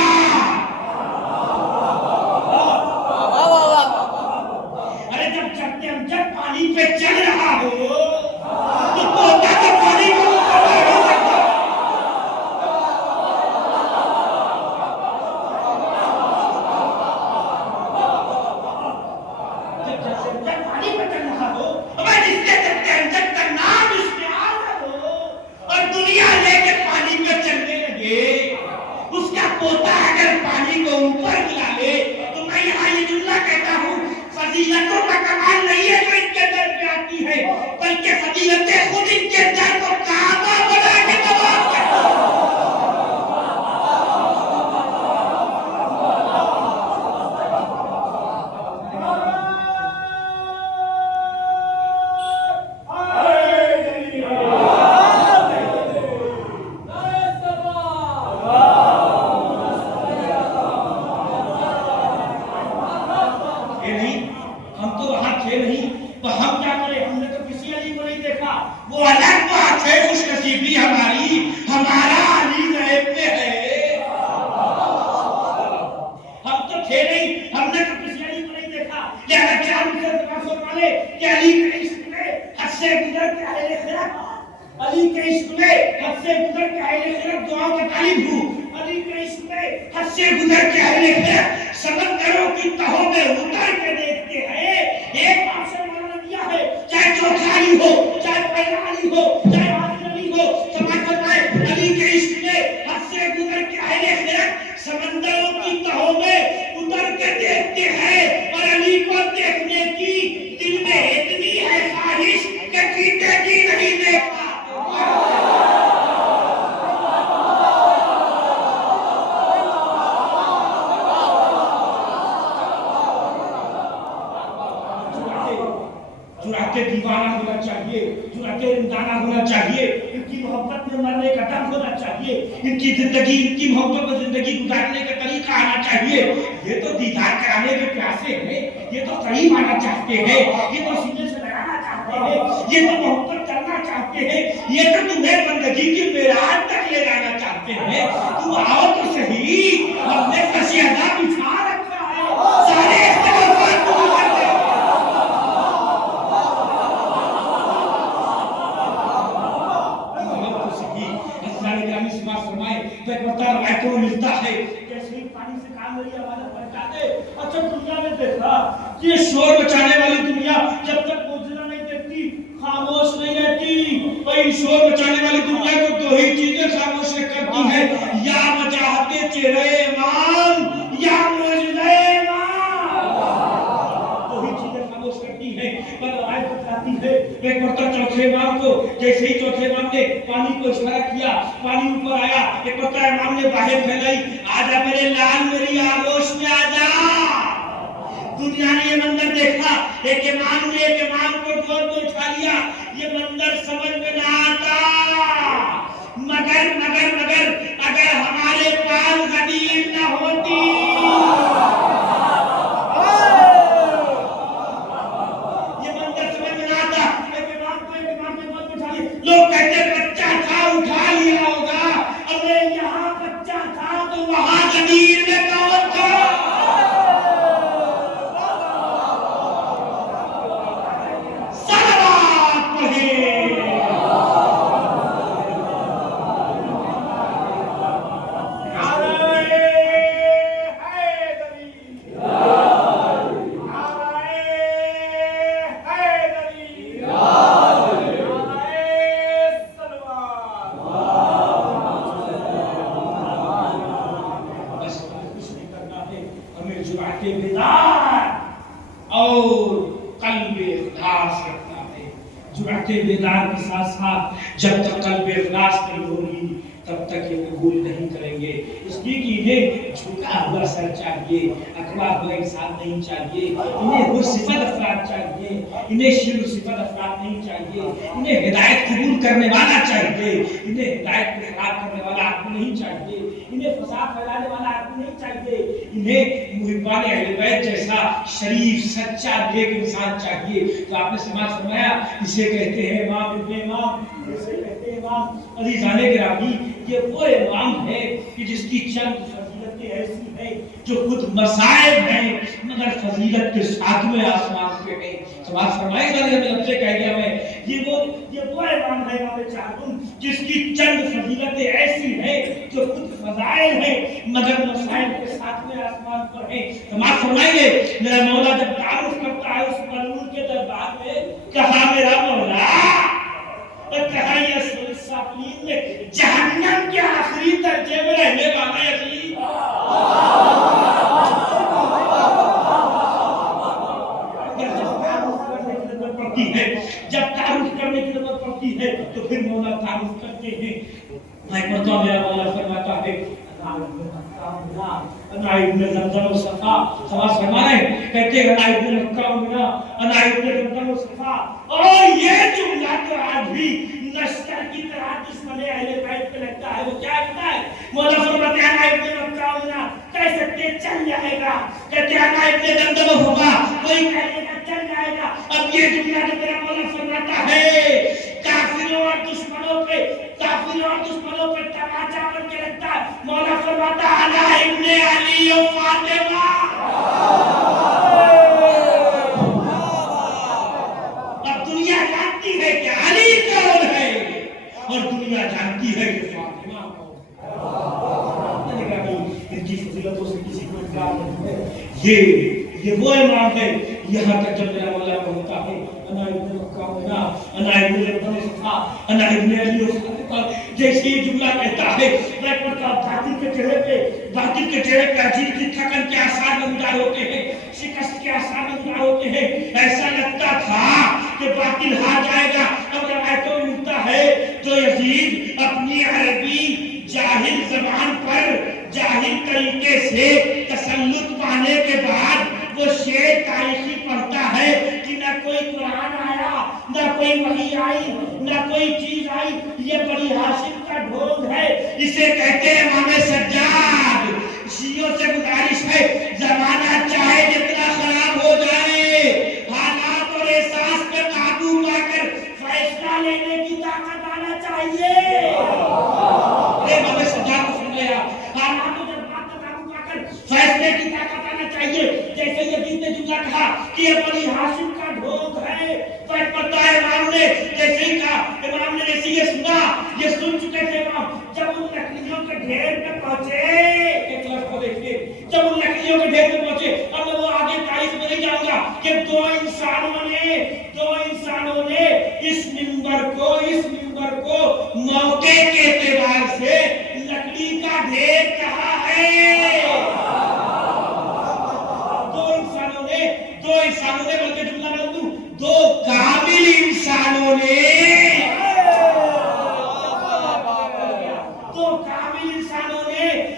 ارے جب پانی پہ چل رہا ہو تو طوطا تو پانی کو اوپر نہیں سکتا. جب پانی پہ چل رہا ہو جس کے اندر کا نام اس میں آ رہا ہو اور دنیا لے کے پانی پہ چلنے لگے اس کا پوتا اگر پانی کو اوپر ملا لے تو میں یہاں یہ جملہ کہتا ہوں فضیلتوں کا کمال نہیں ہے جو ان کے در پہ آتی ہے بلکہ فضیلتیں خود ان کے در کو کعبہ بنا کے طواف کرتی ہیں. وہ الگ بات ہے خوش نصیبی ہماری ہمارا علی غیب میں ہے. ہم تو تھے نہیں ہم نے تو کسی علی کو نہیں دیکھا لہذا کیا ہم سے تقاصر والے کہ علی کے عشق میں حد سے گزر کے اہل خیرات علی کے عشق میں حد سے گزر کے اہل خیرات دعاؤں کا طالب ہوں. علی کے عشق میں حد سے گزر کے اہل خیرات سمندروں کی تہوں میں اتر کے دیکھتے ہیں. ایک بات سے مولانا دیا ہے چاہے چوتھا علی ہو چاہے پہلا علی ہو چاہے آخر علی ہو سمجھ فرمائے علی کے عشق میں حد سے گزر کے اہل خیرات سمندروں کی تہوں میں اتر کے دیکھتے ہیں اور علی کو دیکھنے کی دل میں اتنی ہے خواہش کہ جیتے جی نہیں دیکھا. جراتے دیوانہ ہونا چاہیے جراتے رندانہ ہونا چاہیے ان کی محبت میں مرنے کا دم ہونا چاہیے ان کی زندگی ان کی محبت میں زندگی گزارنے کا طریقہ آنا چاہیے. یہ تو دیدار کرانے کے پیاسے ہیں یہ تو قریب آنا چاہتے ہیں یہ تو سینے سے لگانا چاہتے ہیں یہ تو محبت کرنا چاہتے ہیں یہ تو تمہیں بندگی کی معراج تک لے جانا چاہتے ہیں. تم آؤ تو صحیح ہم نے فصیحہ بچھا رکھا ہے سارے اختلافات دور کر دیں. روایتوں میں ملتا ہے جیسے ہی پانی سے کام میری عبادت پہنچاتے. اچھا دنیا میں دیکھا یہ شور مچانے والی دنیا جب تک موجودہ نہیں دیکھتی خاموش نہیں رہتی. بھائی شور مچانے والی دنیا کو دو ہی چیزیں خاموش کرتی ہیں یا وجاہت چہرے امام یا موجودہ امام. دو ہی چیزیں خاموش کرتی ہیں. پر روایت بتاتی ہے ایک مرتبہ چوتھے امام کو جیسے ہی چوتھے امام نے پانی کو اشارہ کیا پانی اوپر آیا. ایک مرتبہ امام نے باہر پھیلائی آجا میرے لال میری آغوش میں آجا. دنیا نے یہ منظر دیکھا ایک امام نے ایک امام کو گود میں اٹھا لیا. یہ منظر سمجھ میں نہ آتا مگر اگر ہمارے پاس غدیر نہ ہوتی. لوگ کہتے بچہ تھا اٹھا لیا ہوگا ارے یہاں بچہ تھا تو وہاں غدیر میں کون تھا. صلوات پڑھیں جب تک قلب اخلاص نہیں ہوگی تب تک یہ قبول نہیں کریں گے. اس لیے کہ انہیں جھکا ہوا سر چاہیے، اکڑا ہوا انسان نہیں چاہیے، انہیں وہ صفت افراد چاہیے، انہیں شیر و صفت افراد نہیں چاہیے، انہیں ہدایت قبول کرنے والا چاہیے، انہیں ہدایت کو خراب کرنے والا آدمی نہیں چاہیے، انہیں فساد پھیلانے والا آدمی نہیں چاہیے، انہیں محبان اہل بیت جیسا شریف سچا نیک انسان چاہیے. تو آپ نے سماعت فرمایا اسے کہتے ہیں امام ابن امام، اسے کہتے ہیں امام. عزیزان گرامی، یہ وہ امام ہے کہ جس کی چند فضیلتیں ایسی ہیں جو خود مصائب ہیں مگر فضیلت کے ساتویں آسمان پہ ہیں. سماعت فرمائے گا میں لفظ کہہ گیا میں، یہ وہ امام ہے امام چہارم جس کی چند فضیلتیں ایسی ہیں جو خود فضائل ہیں مگر مصائب کے ساتویں آسمان پر ہیں. سماعت فرمائیں گے میرا مولا جب تعارف کرتا ہے اس ملعون کے دربار میں، کہا میرا مولا، اور کہا یہ سابقین میں جہنم کے آخری درجے میں رہنے والا یزید. جب تعارف کرنے کی ضرورت پڑتی ہے تو پھر مولا تعارف کرتے ہیں. میں پڑھتا ہوں میرا مولا فرماتا ہے انا ابن زمزم و صفا. سماعت فرما رہے ہیں، کہتے ہیں انا ابن مکہ و منا، انا ابن زمزم و صفا. اور یہ جملہ تو آج بھی نشتر کی طرح دشمن اہل بیت پہ لگتا ہے. وہ کیا کہتا ہے؟ مولا فرماتے ہیں انا ابن مکہ و منا، کہہ سکتے چل جائے گا. کہتے ہیں انا ابن زمزم و صفا، کوئی کہے گا چل جائے گا. اب یہ جملہ جو میرا مولا فرماتا ہے کافروں اور دشمنوں پہ تماچا بن کے لگتا ہے. مولا فرماتا ہے انا ابن علی و فاطمہ. اب دنیا جانتی ہے کہ علی کون ہے اور دنیا جانتی ہے کہ فاطمہ کون ہے. ان کی فضیلتوں سے کسی کو انکار نہیں ہے. یہ وہ امام ہے. یہاں تک جب میرا مولا پڑھتا ہے انا ابن مکہ و منا، انا ابن زمزم و صفا، انا ابن علی و فاطمہ، جیسے یہ جملہ کہتا ہے میں پڑھتا باطل کے چہرے پہ عجیب سی تھکن کے آثار نمودار ہوتے ہیں، شکست کے آثار نمودار ہوتے ہیں. ایسا لگتا تھا کہ باطل ہار جائے گا. اب روایتوں میں ملتا ہے جو یزید اپنی عربی جاہل زبان پر جاہل طریقے سے تسلط پانے کے بعد وہ شعر تاریخی پڑھتا ہے کہ نہ کوئی قرآن آیا، نہ کوئی وحی آئی، نہ کوئی چیز آئی، یہ بڑی ہاشم کا ڈھونگ ہے. اسے کہتے ہیں امام سجاد. شیعوں سے گزارش ہے زمانہ چاہے جتنا خراب ہو جائے، حالات اور احساس پہ قابو پا کر فیصلہ لینے کی طاقت آنا چاہیے. امام سجاد کو سن لیا، حالات اور جذبات پہ قابو پا کر فیصلے کی طاقت آنا چاہیے. جیسے یزید نے جملہ کہا کہ یہ بنی ہاشم کا ڈھونگ ہے، تو پتہ ہے امام نے جیسے ہی کہا، امام نے جیسے یہ سنا، یہ سن چکے تھے امام. جب ان لکڑیوں کے ڈھیر پہ پہنچے، ایک لفظ کو دیکھیے، جب ان لکڑیوں کے ڈھیر پہ پہنچے، اب میں وہ آگے تاریخ میں نہیں جاؤں گا کہ دو انسانوں نے اس منبر کو موقع کے اعتبار سے لکڑی کا ڈھیر کہا ہے. دو انسانوں نے بلکہ جملہ میں دوں، دو کامل انسانوں نے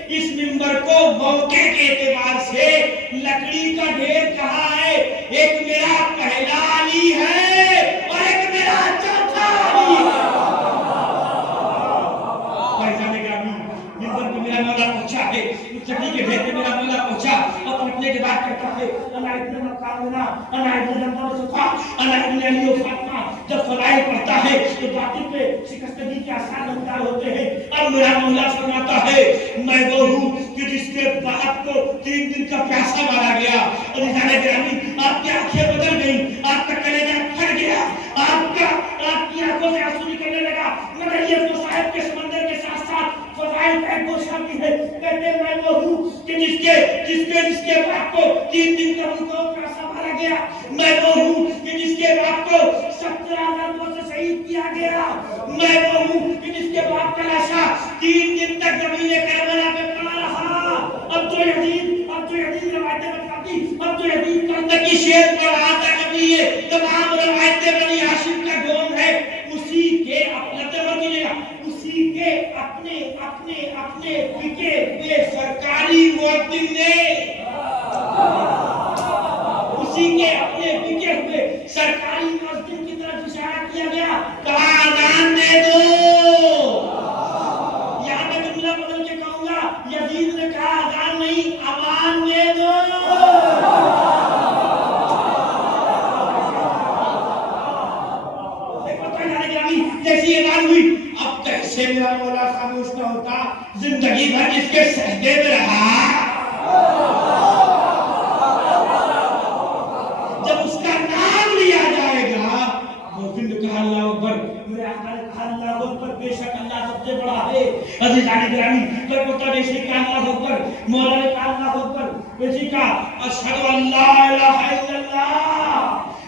اس منبر کو موقع کے اعتبار سے لکڑی کا ڈھیر کہا ہے. ایک میرا پہلا علی ہے اور ایک میرا چوتھا علی ہے. منبر پہ میرا مولا پہنچا ہے، اس لکڑی کے ڈھیر پہ میرا مولا پہنچا اور پہنچنے کے بعد کہتا ہے انا ابن مکہ و منا، انا ابن زمزم و صفا، انا ابن علی و فاطمہ. جب فضائل پڑھتا ہے تو باطل پہ شکستگی کے آثار نمودار ہوتے ہیں. اب میرا مولا فرماتا ہے میں وہ ہوں کہ جس کے باپ کو 3 دن کا پیاسا مارا گیا. اور انسان گرامی، آپ کی آنکھیں بدل گئی، آپ کا کلیجہ پھٹ گیا، آپ کی آنکھوں سے آنسو نکلنے لگا، مگر یہ مصائب کے سمندر کے ساتھ ساتھ فضائل کا ایک گوشہ بھی ہے. کہتے ہیں میں وہ ہوں کہ جس کے باپ کو 3 دن کا پیاسا مارا گیا. میں وہ ہوں کہ جس کے باپ کو 17 ضربوں سے شہید کیا گیا. میں وہ ہوں کہ جس کے باپ کا لاشا 3 دن تک زمین کربلا پہ پڑا رہا. اب جو یزید روایتیں بتاتی، اب جو یزید کرنے کی شعر پڑھ رہا تھا، کبھی یہ تمام روایتیں بنی ہاشم کا ڈھونگ ہے. اسی کے اپلت الدین نے اسی کے اپنے بکے ہوئے سرکاری مسجد کی طرف اشارہ کیا گیا، کہا اذان دے دو۔ یہاں میں جملہ بدل کے کہوں گا، یزید نے کہا اذان نہیں امان دے دو۔ جیسی اذان ہوئی، اب کیسے میرا مولا خاموش نہ ہوتا، زندگی بھر اس کے سجدے میں رہا۔ جب اس کا نام لیا جائے گا، مؤذن نے کہا اللہ اکبر، میرے آقا نے کہا اللہ اکبر، بے شک اللہ سب سے بڑا ہے۔ عزیزان گرامی، پر پتہ نہیں سے کہا اللہ اکبر، مولا نے کہا اللہ اکبر، ویسی کہا اشہد ان لا الہ الا اللہ۔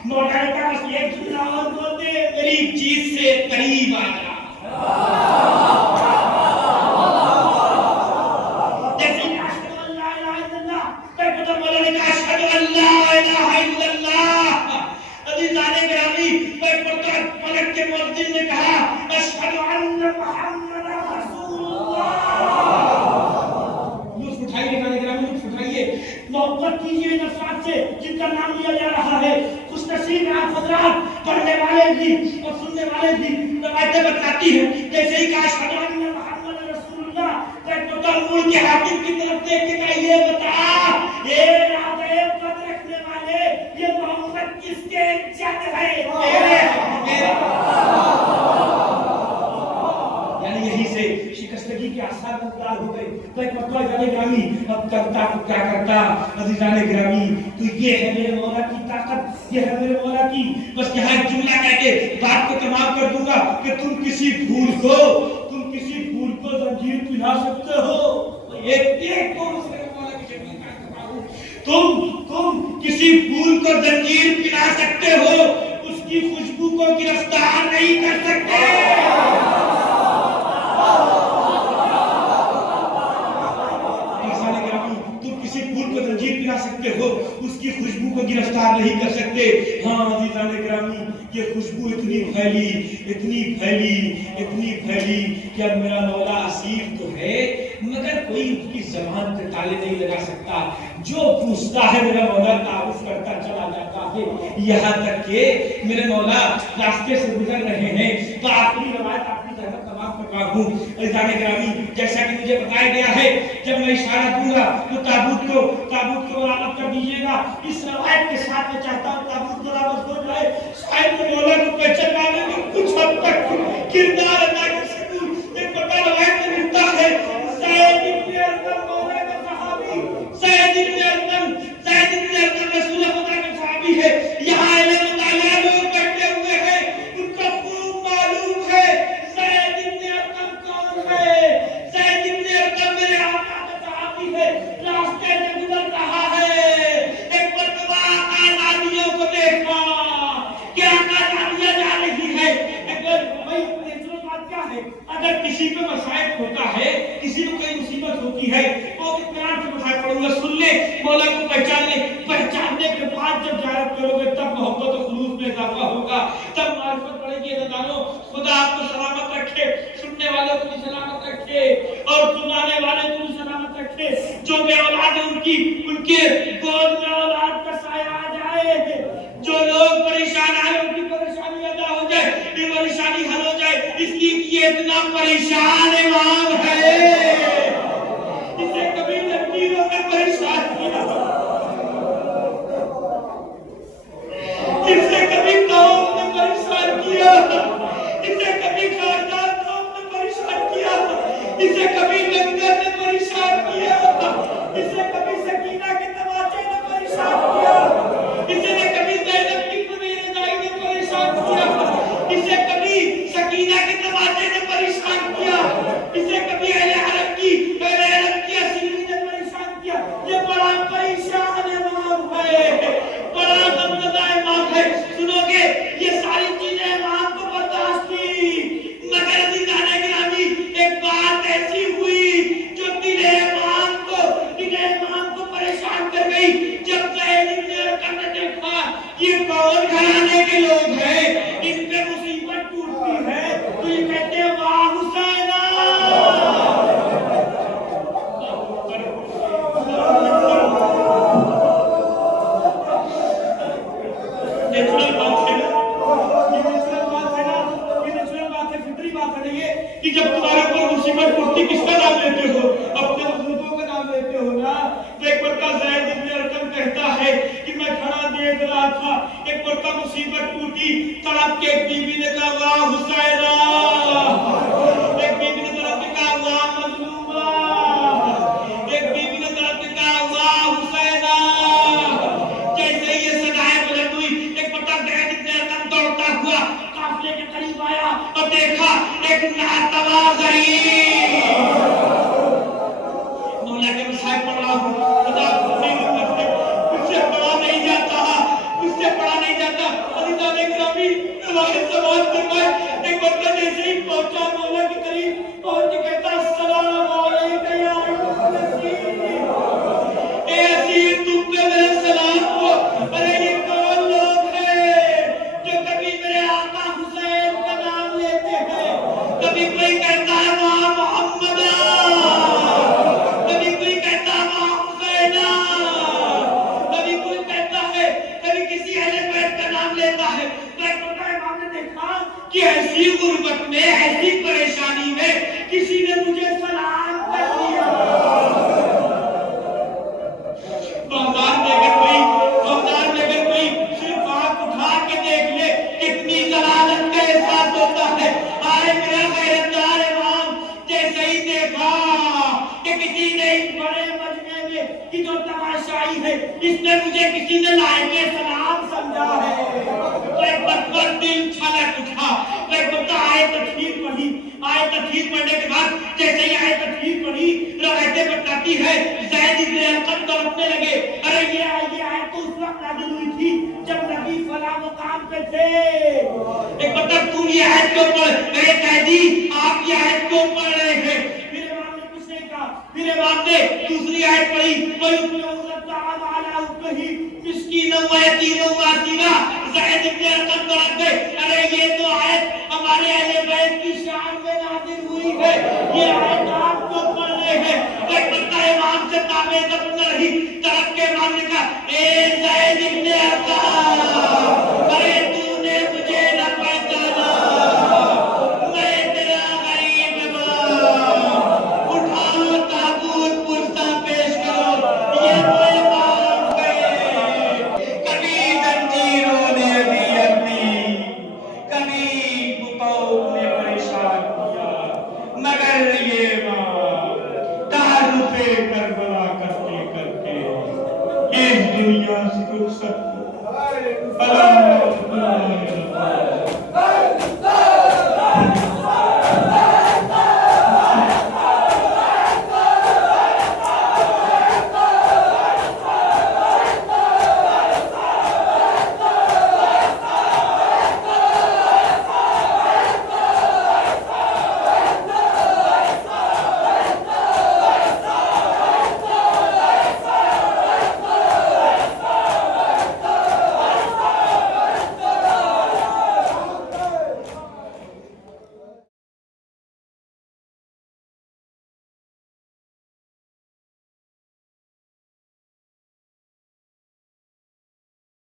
مولا نے کہا بس ایک جملہ اور بول دے، میری چیز سے قریب آ جا۔ جیسے کہ اشہد ان لا الہ الا اللہ، پر پتہ مولا نے کہا اشہد ان لا الہ الا اللہ۔ عزیزان گرامی، پر پتہ پلک کے مؤذن نے کہا اشہد ان محمد رسول اللہ۔ لطف اٹھائیے گرامی، لطف اٹھائیے، محبت کیجیے ان افراد سے جن کا نام لیا جا رہا ہے۔ خوش نصیب آپ حضرات، پڑھنے والے بھی اور سننے والے بھی روایتیں بتاتی ہیں، جیسے ہی کہا اشہد ان محمد رسول اللہ، تو مڑ کے حاکم کی طرف دیکھ کے کہا یہ بتا، اے ارادے قد رکھنے والے، یہ محمد کس کے جد ہے؟ میرے یعنی یہی سے شکستگی کے آثار مقدار ہو گئے۔ تو ایک مرتبہ جانے گرامی، اب کرتا تو کیا کرتا؟ عزیزان گرامی، تو یہ ہے میرے مولا کی طاقت، یہ ہے میرے مولا کی، بس یہاں ایک جملہ کہہ کے بات کو تمام کر دوں گا کہ تم کسی پھول کو زنجیر پہنا سکتے ہو۔ ایک کو میرے مولا کی شکل کا ہوں، تم کسی پھول کو زنجیر پہنا سکتے ہو، اس کی خوشبو کو گرفتار نہیں کر سکتے۔ کسی پھول کو زنجیر پہنا سکتے ہو، اس کی خوشبو کو گرفتار نہیں کر سکتے۔ ہاں عزیزان گرامی، یہ خوشبو اتنی پھیلی کہ اب میرا مولا اسیر تو ہے، مگر کوئی اس کی زبان پہ تالے نہیں لگا سکتا۔ جو پوچھتا ہے میرا مولا تعارف کرتا چلا جاتا ہے، یہاں تک کہ میرے مولا راستے سے گزر رہے ہیں تو آخری روایت آخری جگہ تمام کر رہا ہوں۔ عزیزان گرامی، جیسا کہ مجھے بتایا گیا ہے، جب میں اشارہ دوں گا تو تابوت کو برآمد کر دیجیے گا۔ اس روایت کے ساتھ میں چاہتا ہوں تابوت برآمد ہو جائے، شاید میں مولا کو پہچاننے میں کچھ حد تک کردار ادا کر سکوں۔ ایک بڑا روایت میں ملتا ہے، زید بن ارقم مولا کا صحابی، زید بن ارقم رسول خدا کا صحابی ہے۔ یہاں علم مطالعہ لوگ بیٹھے ہوئے ہیں، ان کو خوب معلوم ہے زید بن ارقم کون ہے۔ زید بن ارقم میرے آقا کا صحابی ہے، راستے سے گزر رہا ہے، ایک مرتبہ آقا نادیوں کو دیکھا کہ آقا نادیاں جا رہی ہے۔ اگر کسی کو مسائل ہوتا ہے، کسی کو کوئی مصیبت ہوتی ہے، تو اطمینان سے بتایا پڑوں گا، سن لے، مولا کو پہچاننے کے بعد جب زیارت کرو گے تب محبت و خلوص میں اضافہ ہوگا، تب معرفت بڑھے گی۔ عزیزانو، خدا آپ کو سلامت رکھے، سننے والوں کو بھی سلامت رکھے اور سنانے والے کو بھی سلامت رکھے۔ جو بے اولاد ہیں ان کے گود میں اولاد کا سایہ آ جائے، جو لوگ پریشان آئے ان کی پریشانی ادا ہو جائے، یہ پریشانی حل ہو جائے، اس لیے یہ اتنا پریشان امام ہے، اسے کبھی تنقیدوں نے پریشان کیا، اسے کبھی قوم نے پریشان کیا، اسے کبھی خاندان قوم نے پریشان کیا، اسے کبھی لنگر نے پریشان کیا، اسے کبھی سکینہ کے تماچے نے پریشان کیا، اسے کبھی زینب کی میرے دائی نے پریشان کیا، اسے کبھی سکینہ کے تماچے نے پریشان کیا، اسے کبھی اہل حرم کی اسیری نے پریشان کیا۔ یہ بڑا پریشان امام ہے، بڑا غمزدہ امام ہے۔ سنو گے یہ ساری چیزیں امام کو برداشت تھی، مگر عزیزان گرامی ایک بات ایسی کہ جب تمہارے اوپر مصیبت پڑتی کس کا نام لیتے ہو؟ اپنے بزرگوں کا نام لیتے ہو نا. تو ایک مرتبہ زید بن ارقم کہتا ہے کہ میں کھڑا دیکھ رہا تھا، ایک مرتبہ مصیبت ٹوٹی، تڑپ کے ایک بیوی نے کہا واہ حسینہ، ایک بیوی نے تڑپ کے کہا واہ مظلومہ، ایک بیوی نے تڑپ کے کہا واہ حسینہ. جیسے ہی یہ صدائیں بلند ہوئی، ایک مرتبہ زید بن ارقم دوڑتا ہوا قافلے کے قریب آیا اور دیکھا ایک ناتواز مولا کے مسائل پڑھ رہا ہوں، خدا اپنی رحمت ہے، اس سے پڑھا نہیں جاتا، اس سے پڑھا نہیں جاتا. عزیزان اکرامی روایت سماعت فرمائے، ایک مرتبہ جیسے ہی پہنچا مولا کے قریب پہنچ کے کہتا السلام علیکم یا ایھا الاسیر، اے اسیر تم پہ میرا سلام ہو. ارے یہ کون لوگ ہیں جو کبھی میرے آقا حسین کا نام لیتے ہیں، کبھی کوئی کہتا ہے وہاں محمد، کبھی کوئی کہتا ہے وہاں حسینہ، کبھی کوئی کہتا ہے، کبھی کسی اہل بیت کا نام لیتا ہے. تو ایک مرتبہ امام نے دیکھا کہ ایسی غربت میں، ایسی پریشانی میں کسی نے مجھے سلام کر دیا. بازار میں اگر کوئی صرف آنکھ اٹھا کے دیکھ لے کتنی ضلالت کا احساس ہوتا ہے. آئے میرا غیرتدار امام، جیسے ہی دیکھا کہ کسی نے اس بڑے مجمع میں کہ جو تماشائی ہے اس نے مجھے کسی نے لائق سلام سمجھا ہے، تو ایک مرتبہ دل چھلک اٹھا. تو ایک مرتبہ آیت تطہیر پڑھی. آیت تطہیر پڑھنے کے بعد جیسے ہی آیت تطہیر پڑھی، روایتیں بتاتی ہے زید بن ارقم تڑپنے لگے. ارے یہ آیت تو اس وقت نازل ہوئی تھی جب نبی فلاں مقام پہ تھے. ایک مطلب تم یہ آیت کیوں پڑھ اے قیدی، آپ یہ آیت کیوں پڑھ رہے ہیں؟ میرے امام نے کچھ نہیں کہا. میرے امام نے دوسری آیت پڑھی وَيُطْعِمُونَ الطَّعَامَ عَلَىٰ حُبِّهِ مِسْكِينًا وَيَتِيمًا وَأَسِيرًا. زید بن ارقم تڑپ گئے. ارے یہ تو آیت ہمارے اہل بیت کی شان میں نازل ہوئی ہے، یہ آیت آپ کیوں پڑھ رہے ہیں؟ ایک بندہ امام سے تابع نہ رہی، تڑپ کے امام نے کہا اے زید بن ارقم، ارے تو نے مجھے نہ پہچانا، میں تیرا غریب غلام، اٹھا تابوت پرسا پیش کرو. یہ وہ امام گئے، کبھی زنجیروں نے اذیت دی، کبھی بتاؤ نے پریشان کیا، مگر یہ امام تعارف